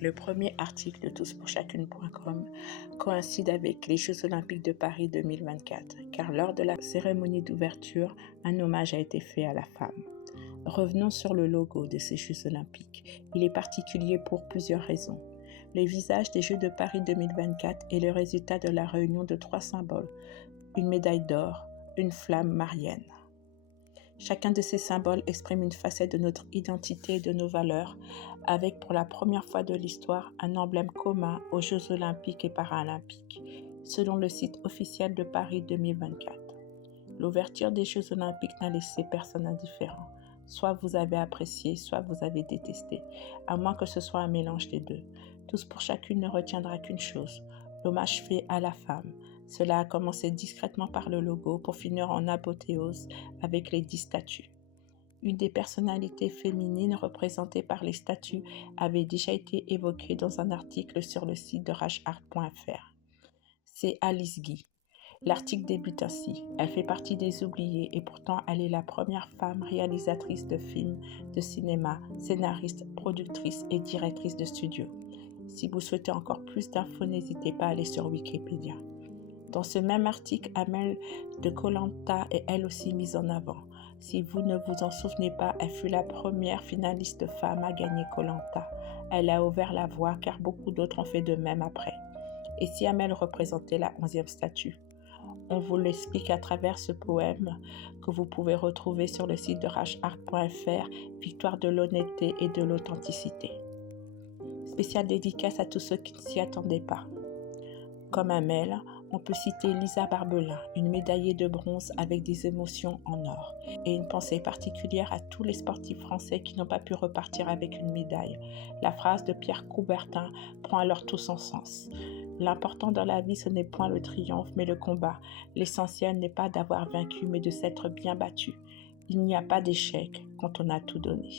Le premier article de touspourchacune.com coïncide avec les Jeux Olympiques de Paris 2024, car lors de la cérémonie d'ouverture, un hommage a été fait à la femme. Revenons sur le logo de ces Jeux Olympiques. Il est particulier pour plusieurs raisons. Le visage des Jeux de Paris 2024 est le résultat de la réunion de 3 symboles, une médaille d'or, une flamme marienne. Chacun de ces symboles exprime une facette de notre identité et de nos valeurs, avec pour la première fois de l'histoire un emblème commun aux Jeux Olympiques et Paralympiques, selon le site officiel de Paris 2024. L'ouverture des Jeux Olympiques n'a laissé personne indifférent. Soit vous avez apprécié, soit vous avez détesté, à moins que ce soit un mélange des deux. Tous pour chacune ne retiendra qu'une chose, l'hommage fait à la femme. Cela a commencé discrètement par le logo pour finir en apothéose avec les 10 statues. Une des personnalités féminines représentées par les statues avait déjà été évoquée dans un article sur le site de rageart.fr. C'est Alice Guy. L'article débute ainsi. Elle fait partie des oubliées et pourtant elle est la première femme réalisatrice de films, de cinéma, scénariste, productrice et directrice de studio. Si vous souhaitez encore plus d'infos, n'hésitez pas à aller sur Wikipédia. Dans ce même article, Amel de Koh Lanta est elle aussi mise en avant. Si vous ne vous en souvenez pas, elle fut la première finaliste femme à gagner Koh Lanta. Elle a ouvert la voie car beaucoup d'autres ont fait de même après. Et si Amel représentait la 11e statue? On vous l'explique à travers ce poème que vous pouvez retrouver sur le site de rageart.fr, Victoire de l'honnêteté et de l'authenticité. Spéciale dédicace à tous ceux qui ne s'y attendaient pas. Comme Amel, on peut citer Lisa Barbelin, une médaillée de bronze avec des émotions en or, et une pensée particulière à tous les sportifs français qui n'ont pas pu repartir avec une médaille. La phrase de Pierre Coubertin prend alors tout son sens. L'important dans la vie, ce n'est point le triomphe, mais le combat. L'essentiel n'est pas d'avoir vaincu, mais de s'être bien battu. Il n'y a pas d'échec quand on a tout donné.